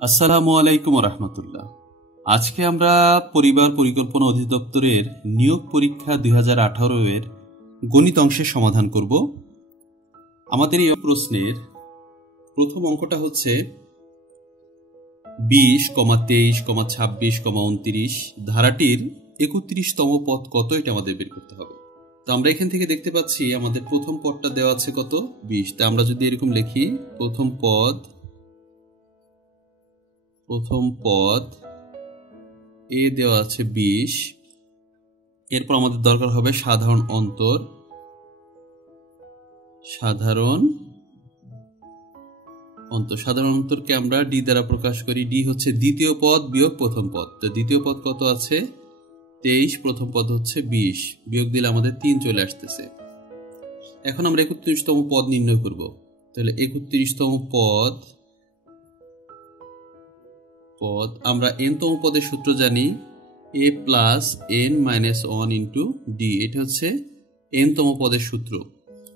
আসসালামু আলাইকুম রহমতুল্লাহ। আজকে আমরা পরিবার পরিকল্পনা অধিদপ্তরের নিয়োগ পরীক্ষা 2018 এর গণিত অংশের সমাধান করব। আমাদের এই প্রশ্নের প্রথম অঙ্কটা হচ্ছে 20, 23, 26, 29 ধারাটির 31তম পদ কত, এটা আমাদের বের করতে হবে। তো আমরা এখান থেকে দেখতে পাচ্ছি আমাদের প্রথম পদটা দেওয়া আছে কত, 20। তা আমরা যদি এরকম লিখি, প্রথম পদ এ দেওয়া আছে 20। এরপর আমাদের দরকার হবে সাধারণ অন্তরকে আমরা ডি দ্বারা প্রকাশ করি। ডি হচ্ছে দ্বিতীয় পদ বিয়োগ প্রথম পদ। তো দ্বিতীয় পদ কত আছে 23, প্রথম পদ হচ্ছে 20, বিয়োগ দিলে আমাদের 3 চলে আসতেছে। এখন আমরা 31তম পদ নির্ণয় করব। তাহলে 31তম পদ আমরা n-তম পদের সূত্র জানি, a plus n minus 1 into D. এটা হচ্ছে n-তম পদের সূত্র।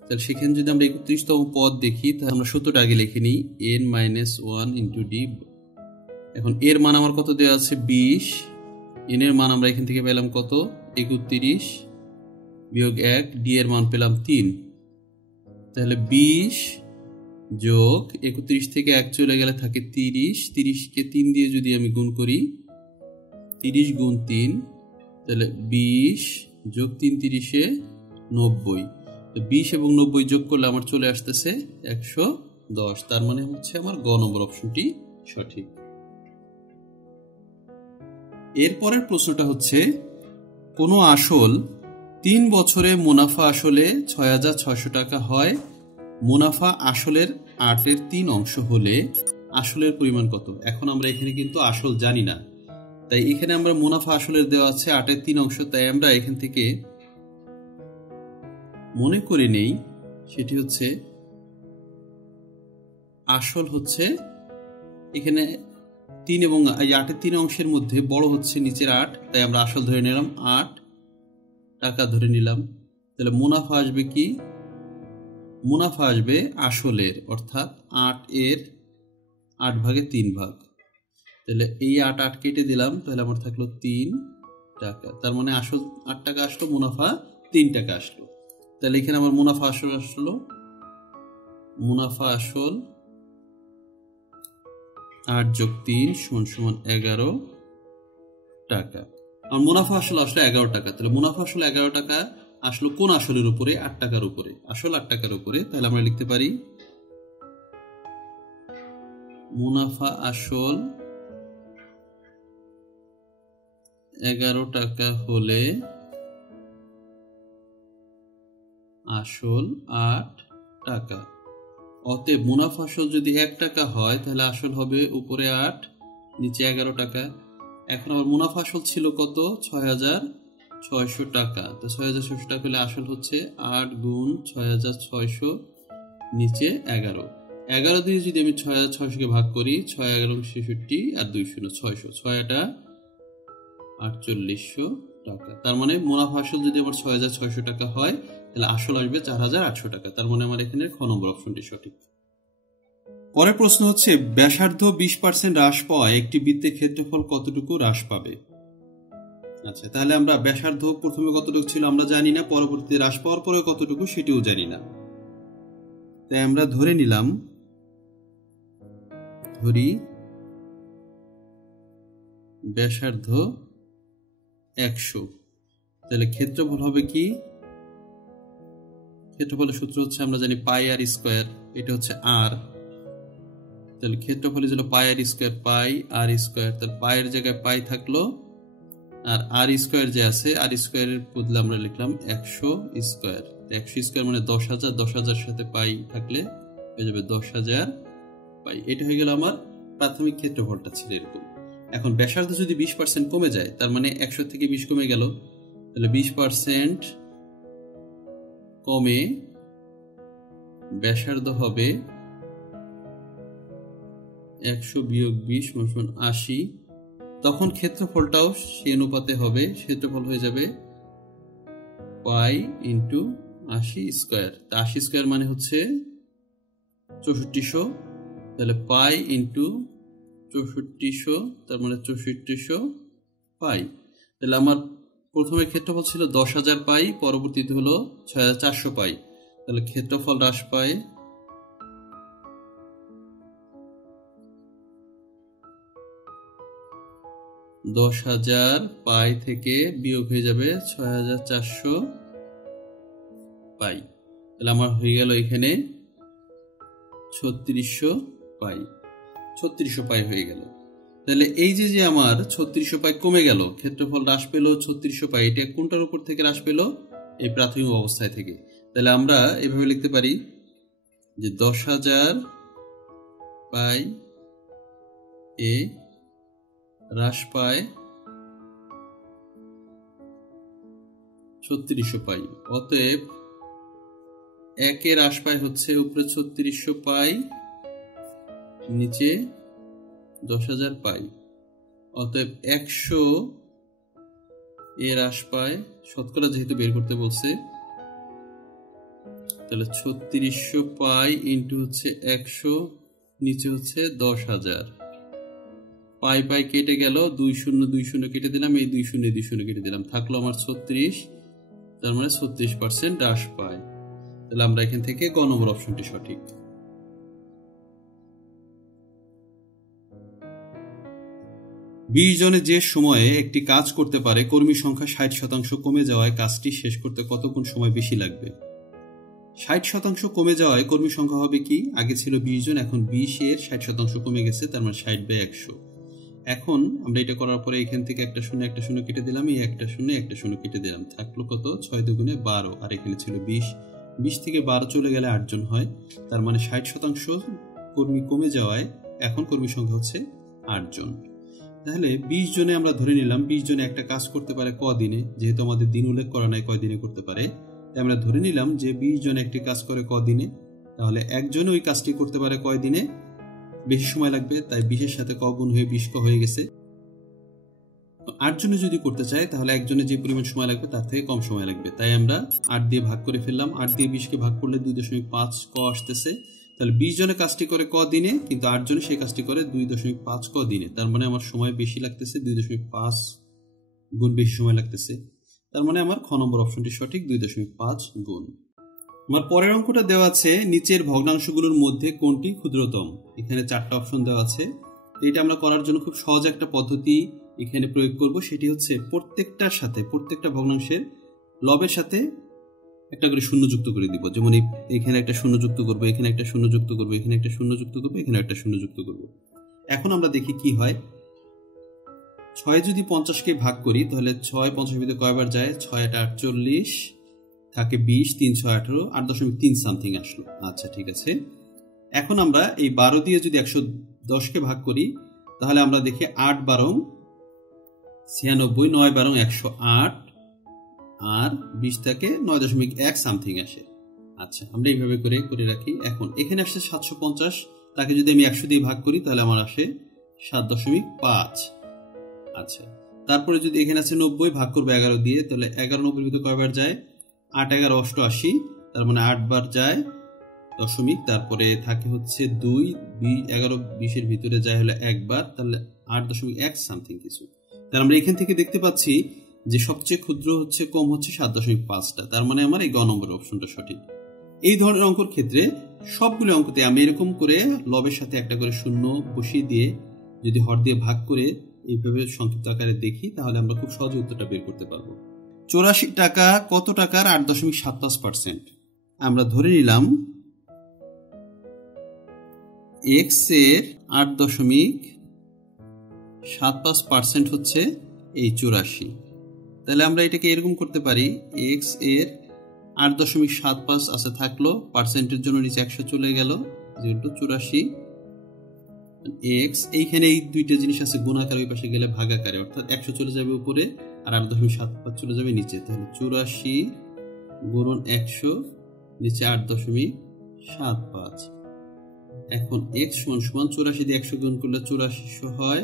তাহলে সেখানে যদি আমরা 31তম পদ দেখি, তাহলে আমরা সূত্রটা আগে লিখে নিই, n মাইনাস 1 ইন্টু ডি। এখন এর মান আমার কত দেওয়া আছে 20, n এর মান আমরা এখান থেকে পেলাম কত 31 বিয়োগ 1, ডি এর মান পেলাম 3। তাহলে 20 যোগ 31 থেকে 1 চলে গেলে থাকে 30, 30কে 3 দিয়ে যদি আমি গুণ করি, 30 গুণ 3, তাহলে 20 যোগ 3 30-এ 90। 20 এবং 90 যোগ করলে আমার চলে আসতেছে 110। তার মানে হচ্ছে আমার গ নম্বর অপশনটি সঠিক। এরপরের প্রশ্নটা হচ্ছে, কোনো আসল 3 বছরে মুনাফা আসলে 6600 টাকা হয়, মুনাফা আসলের 8-এর 3 অংশ হলে আসলের পরিমাণ কত? এখন আমরা এখানে কিন্তু আসল জানি না, তাই এখানে আমরা মুনাফা আসলের দেওয়া আছে 8-এর 3 অংশ, তাই আমরা এখান থেকে মনে করে নেই সেটি হচ্ছে আসল হচ্ছে এখানে 3 এবং 8-এর 3 অংশের মধ্যে বড় হচ্ছে নিচের 8, তাই আমরা আসল ধরে নিলাম 8 টাকা ধরে নিলাম। তাহলে মুনাফা আসবে কি, মুনাফা আসবে আসলের, অর্থাৎ 8-এর 8 ভাগে 3 ভাগ। তাহলে এই 8 কেটে দিলাম, তাহলে আমার থাকলো 3 টাকা। তার মানে আসল 8 টাকা আসলো, মুনাফা 3 টাকা আসলো। তাহলে এখানে আমার মুনাফা আসল আসলো, মুনাফা আসল 8 যোগ 3 সমান সমান 11 টাকা। আর মুনাফা আসল আসলো 11 টাকা। তাহলে মুনাফা আসল 11 টাকা আসলো কোন আসলের উপরে? 8 টাকার উপরে। আসল 8 টাকার উপরে। তাহলে আমরা লিখতে পারি মুনাফা আসল 11 টাকা হলে আসল 8 টাকা। অতএব মুনাফা আসল যদি 1 টাকা হয়, তাহলে আসল হবে উপরে 8 নিচে 11 টাকা। এখন আমার মুনাফা আসল ছিল কত 6600 টাকা। তো 6600 টাকা হলে আসল হচ্ছে 8 গুণ 6600 নিচে 11। 11 দিয়ে যদি আমি 6600-কে ভাগ করি, 6 11 66 আর 2 শূন্য 600, 6 4800 টাকা। তার মানে মুনাফা আসল যদি আমার 6600 টাকা হয়, তাহলে আসল আসবে 4800 টাকা। তার মানে আমার এখানে খ নম্বর অপশনটি সঠিক। পরের প্রশ্ন হচ্ছে, ব্যাসার্ধ 20% হ্রাস পাওয়ায় একটি বৃত্তের ক্ষেত্রফল কতটুকু হ্রাস পাবে? আচ্ছা, তাহলে আমরা ব্যাসার্ধ প্রথমে কতটুকু ছিল আমরা জানি না, পরবর্তীতে হ্রাস পাওয়ার পরে কতটুকু সেটিও জানি না। তাই আমরা ধরে নিলাম, ব্যাসার্ধ 100। তাহলে ক্ষেত্রফল হবে কি, ক্ষেত্রফলের সূত্র হচ্ছে আমরা জানি পাই আর স্কয়ার, এটা হচ্ছে আর। তাহলে ক্ষেত্রফল ছিল পাই আর স্কয়ার, পাই আর স্কয়ার। তাহলে পায়ের জায়গায় পাই থাকলো, আর আর স্কয়ার যে আছে, আর স্কয়ারের বদলে আমরা লিখলাম 100 স্কয়ার। 100 স্কয়ার মানে 10,000, 10,000 সাথে পাই থাকলে হয়ে যাবে 10,000 পাই। এটা হয়ে গেল আমার প্রাথমিক ক্ষেত্রফলটা ছিল এরকম। এখন ব্যাসার্ধ যদি 20% কমে যায়, তার মানে 100 থেকে 20 কমে গেল, তাহলে 20% কমে ব্যাসার্ধ হবে 100 বিয়োগ 20 সমান 80। তখন ক্ষেত্রফলটাও সেই অনুপাতে হবে, ক্ষেত্রফল হয়ে যাবে পাই ইন্টু 80 স্কয়ার। 80 স্কয়ার মানে হচ্ছে 6400, তাহলে পাই ইন্টু 6400, তার মানে 6400 পাই। তাহলে আমার প্রথমে ক্ষেত্রফল ছিল 10,000 পাই, পরবর্তীতে হলো 6400 পাই। তাহলে ক্ষেত্রফল হ্রাস পায় 10,000 পাই থেকে বিয়োগ হয়ে যাবে 6400 পাই। তাহলে আমার হয়ে গেল এখানে 3600 পাই, 3600 পাই হয়ে গেল। তাহলে এই যে আমার 3600 পাই কমে গেল, ক্ষেত্রফল হ্রাস পেল 3600 পাই, এটা কোনটার উপর থেকে হ্রাস পেল? এই প্রাথমিক অবস্থায় থেকে। তাহলে আমরা এভাবে লিখতে পারি যে 10,000 পাই এ হ্রাস পায় 3600 পাই। অতএব একের হ্রাস পায় হচ্ছে উপরে 3600 পাই, নিচে 10,000 পাই। অতএব 100 এর হ্রাস পায়, শতকরা যেহেতু বের করতে বলছে, তাহলে 3600 পাই ইন্টু হচ্ছে 100, নিচে হচ্ছে 10,000। পাই পাই কেটে গেল, 20 কেটে দিলাম, এই 20 কেটে দিলাম, থাকলো আমার 36, তার মানে 36% হ্রাস পায়। তাহলে আমরা এখান থেকে গ নম্বর অপশনটি সঠিক। 20 জনে যে সময়ে একটি কাজ করতে পারে কর্মী সংখ্যা 60% কমে যাওয়ায় কাজটি শেষ করতে কতক্ষণ সময় বেশি লাগবে? 60% কমে যাওয়ায় কর্মী সংখ্যা হবে কি? আগে ছিল 20 জন, এখন 20 এর 60% কমে গেছে, তার মানে 60/100। এখন আমরা এটা করার পরে এখান থেকে একটা শূন্য কেটে দিলাম, এই একটা শূন্য কেটে দিলাম, থাকলো কত? 6 দুগুণে 12, আর এখানে ছিল 20। 20 থেকে 12 চলে গেলে 8 জন হয়, তার মানে 60% কর্মী কমে যাওয়ায় এখন কর্মী সংখ্যা হচ্ছে 8 জন। তাহলে 20 জনে আমরা ধরে নিলাম 20 জনে একটা কাজ করতে পারে কদিনে, যেহেতু আমাদের দিন উল্লেখ করা নাই কয় দিনে করতে পারে, তাই আমরা ধরে নিলাম যে 20 জনে একটি কাজ করে কদিনে। তাহলে একজনে ওই কাজটি করতে পারে কয় দিনে? বেশি সময় লাগবে, তাই 20 এর সাথে ক গুণ হয়ে 20 ক হয়ে গেছে। 8 জনে যদি করতে চায় তাহলে একজনে যে পরিমাণ সময় লাগবে তার থেকে কম সময় লাগবে, তাই আমরা 8 দিয়ে ভাগ করে ফেললাম। 8 দিয়ে 20 কে ভাগ করলে 2.5 ক আসতেছে। তাহলে 20 জনে কাজটি করে ক দিনে, কিন্তু 8 জনে সেই কাজটি করে 2.5 ক দিনে, তার মানে আমার সময় বেশি লাগতেছে, 2.5 গুণ বেশি সময় লাগতেছে। তার মানে আমার খ নম্বর অপশনটি সঠিক, 2.5 গুণ। আমার পরের অঙ্কটা দেওয়া আছে নিচের ভগ্নাংশগুলোর মধ্যে কোনটি ক্ষুদ্রতম। এখানে 4টা অপশন দেওয়া আছে। এটা আমরা করার জন্য খুব সহজ একটা পদ্ধতি এখানে প্রয়োগ করব, সেটি হচ্ছে প্রত্যেকটার সাথে, প্রত্যেকটা ভগ্নাংশের লবের সাথে একটা করে শূন্য যুক্ত করে দিব। যেমন এখানে একটা শূন্য যুক্ত করব, এখানে একটা শূন্য যুক্ত করব, এখানে একটা শূন্য যুক্ত করব, এখানে একটা শূন্য যুক্ত করব। এখন আমরা দেখি কি হয়। 6 যদি 50-কে ভাগ করি তাহলে 6 50-এর ভিতরে কয়বার যায়? 6 8 48, থাকে 20, 3 6 18, 8.3 সামথিং আসলো। আচ্ছা ঠিক আছে। এখন আমরা এই 12 দিয়ে যদি 110-কে ভাগ করি তাহলে আমরা দেখি 8 12 96, 9 12 108, আর 20 থেকে 9.1 সামথিং আসে। আচ্ছা আমরা এইভাবে করে করে রাখি। এখন এখানে আসছে 750, তাকে যদি আমি 100 দিয়ে ভাগ করি তাহলে আমার আসে 7.5। আচ্ছা তারপরে যদি এখানে আছে 90, ভাগ করবো 11 দিয়ে, তাহলে 11 90-এর ভিতরে কয়বার যায়? 8 11 88, তার মানে 8 বার যায় দশমিক, তারপরে থাকে হচ্ছে 2, 11 20-এর ভিতরে যায় হলো 1 বার, তাহলে 8.1 সামথিং কিছু। তাহলে আমরা এখান থেকে দেখতে পাচ্ছি যে সবচেয়ে ক্ষুদ্র হচ্ছে, কম হচ্ছে 7.5টা, তার মানে আমার এই গ নম্বর অপশনটা সঠিক। এই ধরনের অঙ্কের ক্ষেত্রে সবগুলো অঙ্কতে আমি এরকম করে লবের সাথে একটা করে শূন্য বসিয়ে দিয়ে যদি হর দিয়ে ভাগ করে এইভাবে সংক্ষিপ্ত আকারে দেখি তাহলে আমরা খুব সহজে উত্তরটা বের করতে পারবো। 84 টাকা কত টাকার 8.75%? আমরা ধরে নিলাম x এর 8.75% হচ্ছে এই 84। তাহলে আমরা এটাকে এরকম করতে পারি, x এর 8.75 আছে থাকলো, পার্সেন্টের জন্য নিচে 100 চলে গেল, যেহেতু 84 x, এইখানে এই দুইটা জিনিস আছে গুণাকার, ওই পাশে গেলে ভাগাকারে, অর্থাৎ 100 চলে যাবে উপরে আর 8.75 চলে যাবে নিচে, তাহলে 84 গুণন 100 নিচে 8.75। এখন x সমান 84 দিয়ে 100 গুণ করলে 8400 হয়,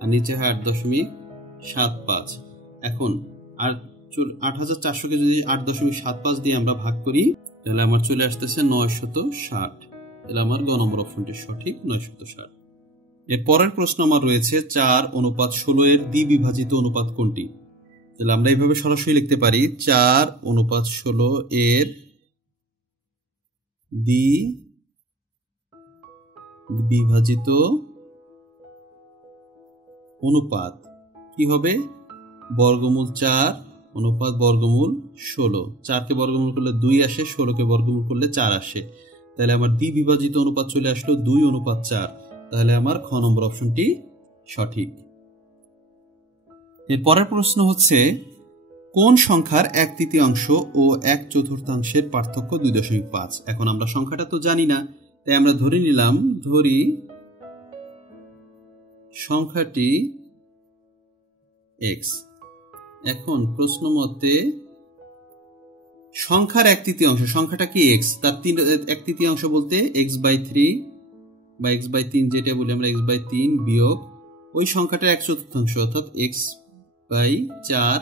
আর নিচে হয় 8.75। এখন আর 8400-কে যদি 8.75 দিয়ে আমরা ভাগ করি তাহলে আমার চলে আসতেছে 960। তাহলে আমার গ নম্বর অপশনটি সঠিক, 960। এর পরের প্রশ্ন আমার রয়েছে 4:16 এর দ্বিবিভাজিত অনুপাত কোনটি? তাহলে আমরা এইভাবে সরাসরি লিখতে পারি 4:16 এর দ্বিবিভাজিত অনুপাত কি হবে? বর্গমূল 4 অনুপাত বর্গমূল 16। 4কে বর্গমূল করলে 2 আসে, 16কে বর্গমূল করলে 4 আসে। তাহলে আমার দ্বিবিভাজিত অনুপাত চলে আসলো 2:4। তাহলে আমার খ নম্বর অপশনটি সঠিক। এর পরের প্রশ্ন হচ্ছে কোন সংখ্যার 1/3 ও 1/4 পার্থক্য 2.5? এখন আমরা সংখ্যাটা তো জানি না, তাই আমরা ধরে নিলাম, ধরি সংখ্যাটি x। এখন প্রশ্ন মতে সংখ্যার 1/3, সংখ্যাটা কি x, তার 1/3 বলতে x/3 বা x/3 যেটা বলি আমরা x/3 বিয়োগ ওই সংখ্যাটার 1/4 অর্থাৎ x/4,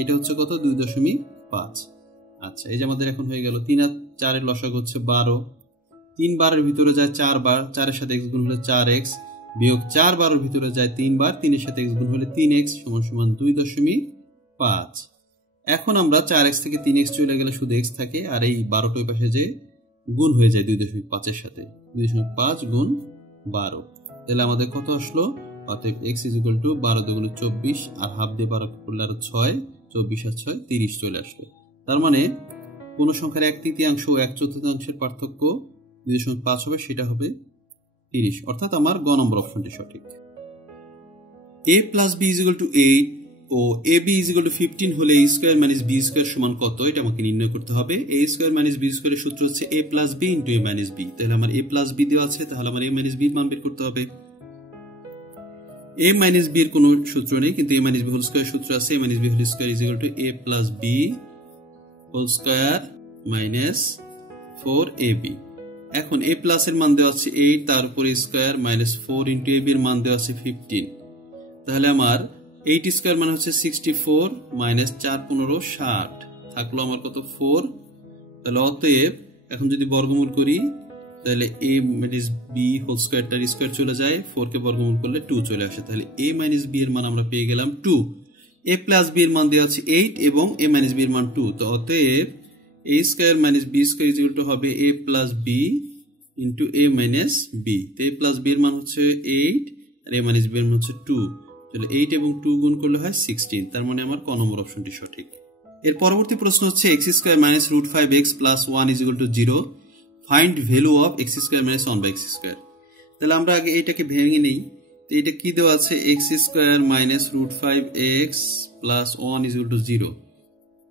এটা হচ্ছে কত? 2.5। আচ্ছা, এই যে আমাদের এখন হয়ে গেল 3 আর 4 এর লসাগু হচ্ছে 12। 3 বারের ভিতরে যায় 4 বার, 4 এর সাথে x গুণ হলে 4x বিয়োগ 4 বারের ভিতরে যায় 3 বার, 3 এর সাথে x গুণ হলে 3x সমান 2.5। এখন আমরা 4x থেকে 3x চলে গেলে শুধু x থাকে, আর এই 12টা ওই পাশে যে গুণ হয়ে যায় 2.5 এর সাথে, 2.5 গুণ 12। তাহলে আমাদের কত আসলো? অতএব x = 12 × 24 আর হাফ দিয়ে 12 করলে আরো 6, 24 আর 6 30 চলে আসলো। তার মানে কোন সংখ্যার 1/3 ও 1/4 পার্থক্য 2.5 হবে, সেটা হবে 30, অর্থাৎ আমার গ নম্বর অপশনটি সঠিক। a + b = 8 ও ab = 15 হলে a² - b² সমান কত? এটা আমাকে নির্ণয় করতে হবে। a² - b² এর সূত্র হচ্ছে a + b × a - b। তাহলে আমার a + b দেওয়া আছে, তাহলে আমার a - b মান বের করতে হবে। a - b এর কোনো সূত্র নেই, কিন্তু a - b² সূত্র আছে। a - b² = a + b² - 4ab। এখন a প্লাস এর মান দেওয়া আছে 8, তার উপরে স্কয়ার -4 × ab এর মান দেওয়া আছে 15। তাহলে আমার 8² মানে হচ্ছে 64 -4 15 60, থাকলো আমার কত? 4। তাহলে অতএব এখন যদি বর্গমূল করি তাহলে a - b² টার স্কয়ার চলে যায়, 4 কে বর্গমূল করলে 2 চলে আসে। তাহলে a - b এর মান আমরা পেয়ে গেলাম 2। a + b এর মান দেওয়া আছে 8 এবং a - b এর মান 2। তো অতএব a² - b² হবে a + b × a - b। তো a + b এর মান হচ্ছে 8 আর a - b এর মান হচ্ছে 2। তাহলে 8 এবং 2 গুণ করলে হয় 16। তার মানে আমার ক নম্বর অপশনটি সঠিক। এর পরবর্তী প্রশ্ন হচ্ছে x² - √5x + 1 = 0, find value of x² - 1/x²। তাহলে আমরা আগে এইটাকে ভেঙে নেই। তো এটা কি দেওয়া আছে? x² - √5x + 1 = 0।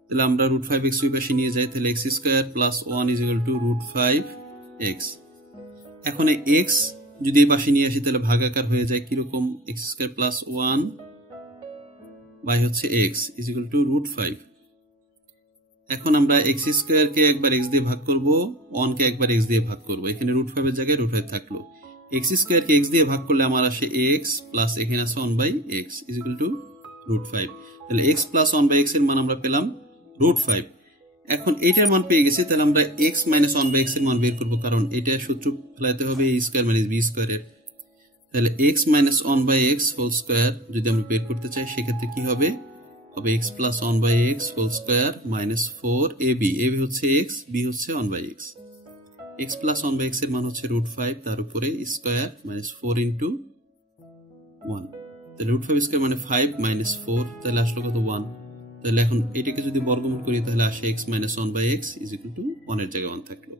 তাহলে আমরা √5x ওই পাশে নিয়ে যাই, তাহলে x² + 1 = √5x। এখন x যদি এই পাশে নিয়ে আসি তাহলে ভাগাকার হয়ে যায় কিরকম? x² + 1 বাই হচ্ছে x = √5। এখন আমরা x² কে একবার x দিয়ে ভাগ করব, 1 কে একবার x দিয়ে ভাগ করব। এখানে √5 এর জায়গায় √5 থাকলো। x² কে x দিয়ে ভাগ করলে আমার আসে x প্লাস এখানে আছে 1/x = √5। তাহলে x + 1/x এর মান আমরা পেলাম √5। এখন এটার মান পেয়ে গেছি, তাহলে আমরা x - 1/x এর মান বের করব, কারণ এটা সূত্র ফেলাতে হবে a² - b² এর। তাহলে x - 1/x² যদি আমরা বের করতে চাই সেক্ষেত্রে কি হবে? হবে x + 1/x² - 4ab। ab হচ্ছে x, b হচ্ছে 1/x। x + 1/x এর মান হচ্ছে √5, তার উপরে স্কয়ার -4 × 1। তাহলে √5² মানে 5 - 4, তাহলে আসলো কত? 1। তাহলে এখন এটাকে যদি বর্গমূল করি তাহলে আসে x - 1/x = 1 এর জায়গায় 1 থাকলো।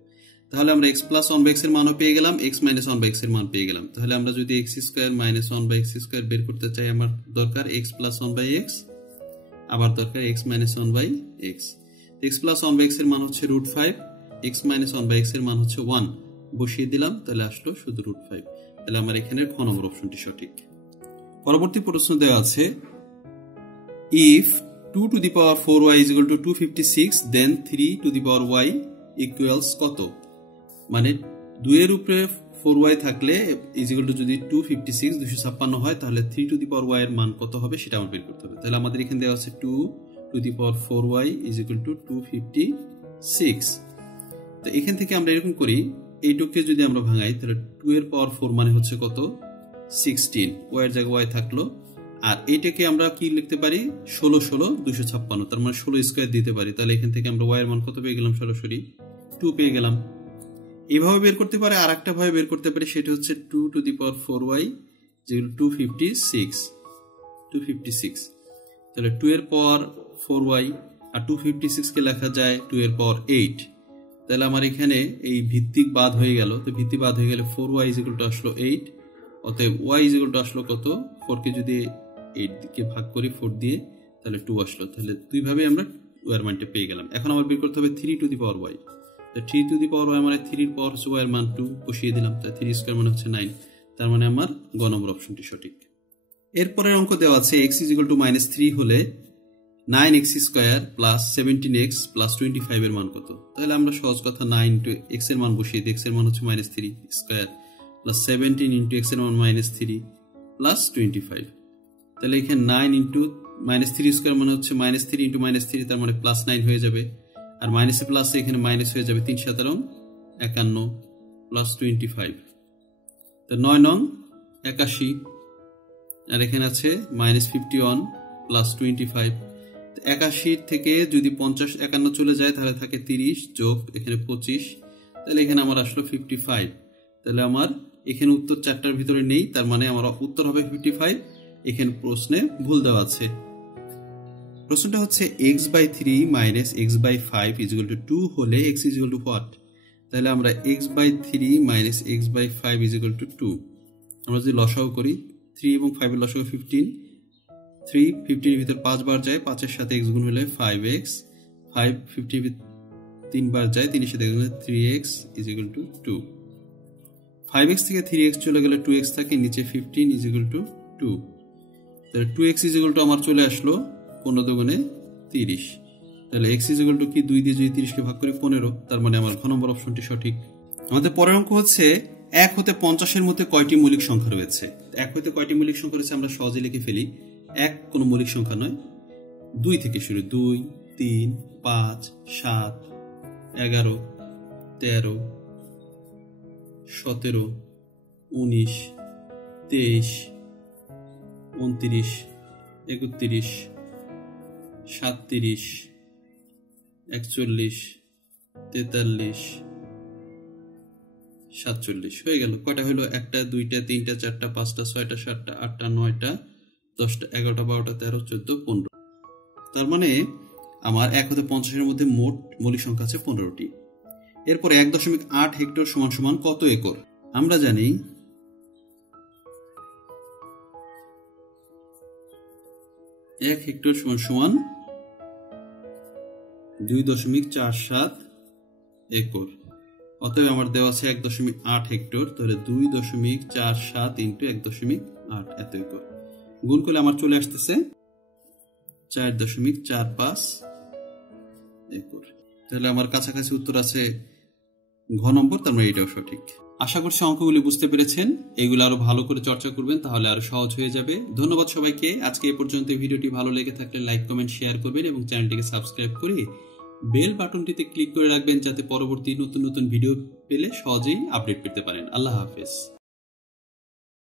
তাহলে আমরা x + 1/x এর মানও পেয়ে গেলাম, x - 1/x এর মান পেয়ে গেলাম। তাহলে আমরা যদি x² - 1/x² বের করতে চাই, আমার দরকার x + 1/x, আবার দরকার x - 1/x। x + 1/x এর মান হচ্ছে √5, x - 1/x এর মান হচ্ছে 1, বসিয়ে দিলাম, তাহলে আসলো শুধু √5। তাহলে আমার এখানে খ নম্বর অপশনটি সঠিক। পরবর্তী প্রশ্ন দেওয়া আছে if 2⁴y = 256 then 3⁴y equals কত? মানে 2 এর উপরে 4y থাকলে যদি 256 হয় তাহলে 3⁴y এর মান কত হবে সেটা আমার বের করতে হবে। তাহলে আমাদের এখানে দেওয়া আছে 2⁴y = 256। তো এখান থেকে আমরা এরকম করি, এইটুকে যদি আমরা ভাঙাই তাহলে 2 এর পাওয়ার 4 মানে হচ্ছে কত? 16, ওয়াই এর জায়গায় ওয়াই থাকলো। আর এটাকে আমরা কি লিখতে পারি 16 16 256, তার মানে 16 স্কয়ার দিতে পারি। তাহলে এখান থেকে আমরা ওয়াই এর মান কত পেয়ে গেলাম, সরাসরি 2 পেয়ে গেলাম। এইভাবে বের করতে পারে। আর একটা ভাবে বের করতে পারি, সেটা হচ্ছে 2 টু দি পাওয়ার 4y, যেগুলো 256। তাহলে 2 এর পাওয়ার 4y আর 256 কে লেখা যায় 2 এর পাওয়ার 8। তাহলে আমার এখানে এই ভিত্তিক বাদ হয়ে গেল। তো ভিত্তি বাদ হয়ে গেলে 4y আসলো 8, অতএব y আসলো কত, 4 কে যদি 8 দিকে ভাগ করি 4 দিয়ে, তাহলে 2 আসলো। তাহলে দুইভাবে আমরা y এর মানটা পেয়ে গেলাম। এখন আমার বের করতে হবে 3 টু দি পাওয়ার y। তো 3 টু দি পাওয়ার y মানে 3 এর পাওয়ার y এর মান 2 বসিয়ে দিলাম। তাই 3 স্কয়ার মানে হচ্ছে 9। তার মানে আমার গ নম্বর অপশনটি সঠিক। এরপরের অঙ্ক দেওয়া আছে x - 3 হলে 9x square plus 17x plus 25 এর মান কত। তাহলে আমরা সহজ কথা 9 ইন্টু x এর মান বসিয়ে দিই। x এর মান হচ্ছে -3 স্কয়ার প্লাস 17 ইন্টু x এর মান -3 প্লাস 25। তাহলে এখানে 9 ইন্টু -3 স্কয়ার মানে হচ্ছে -3 ইন্টু -3, তার মানে প্লাস 9 হয়ে যাবে। আর মাইনাসে প্লাসে এখানে মাইনাস হয়ে যাবে, 3 7 51 প্লাস 25। তো 9 9 81, আর এখানে আছে -51 প্লাস 25। 81 থেকে যদি 50 51 চলে যায় তাহলে থাকে 30 যোগ এখানে 25, তাহলে এখানে আমার আসলো 55। তাহলে আমার এখানে উত্তর 4টার ভিতরে নেই, তার মানে আমার উত্তর হবে 55। এখানে প্রশ্নে ভুল দেওয়া আছে। প্রশ্নটা হচ্ছে x/3 - x/5 = 2 হলে x = what। তাহলে আমরা x/3 - x/5 = 2। আমরা যদি লসাগু করি, 3 এবং 5 এর লসাগু 15, 3 15 এর ভিতর 5 বার যায়, 5 এর সাথে x গুণ হলে 5x, 5 15 এর 3 বার যায়, 3 এর সাথে x গুণ হলে 3x = 2। 5x থেকে 3x চলে গেলে 2x থাকে, নিচে 15 = 2। তাহলে 2x আমার চলে আসলো 15 দুগুণে 30। তাহলে x কি 2 দিয়ে যদি 30 কে ভাগ করি 15, তার মানে আমার ঘ নম্বর অপশনটি সঠিক। আমাদের পরের অঙ্ক হচ্ছে 1 হতে 50 এর মধ্যে কয়টি মৌলিক সংখ্যা রয়েছে। 1 হতে কয়টি মৌলিক সংখ্যা রয়েছে আমরা সহজে লিখে ফেলি। 1 কোনো মৌলিক সংখ্যা নয়, 2 থেকে শুরু, 2 3 5 7 11 13 17 19 23 29 31 37 41 43 47 হয়ে গেল। কয়টা হলো? 1টা 2টা 3টা 4টা 5টা 6টা 7টা 8টা 9টা 10টা 11টা 12টা 13 14 15। তার মানে আমার 1 হতে 50 এর মধ্যে মোট মৌলিক সংখ্যা আছে 15টি। এরপরে 1.8 হেক্টর সমান কত একর। আমরা জানি 1 হেক্টর সমান 2.47 একর। অতএব আমার দেওয়া আছে 1.8 হেক্টর, তাহলে 2.47 ইন্টু 1.8 এত একর। গুণ করলে আমার চলে আসতেছে 4.45 একর। তাহলে আমার কাছাকাছি উত্তর আছে ঘ নম্বর, তার মানে এটাও সঠিক। আশা করছি অঙ্কগুলি বুঝতে পেরেছেন। এগুলো আরো ভালো করে চর্চা করবেন, তাহলে আরো সহজ হয়ে যাবে। ধন্যবাদ সবাইকে। আজকে এ পর্যন্ত। ভিডিওটি ভালো লেগে থাকলে লাইক কমেন্ট শেয়ার করবেন এবং চ্যানেলটিকে সাবস্ক্রাইব করে বেল বাটনটিতে ক্লিক করে রাখবেন, যাতে পরবর্তী নতুন নতুন ভিডিও পেলে সহজেই আপডেট পেতে পারেন। আল্লাহ হাফেজ।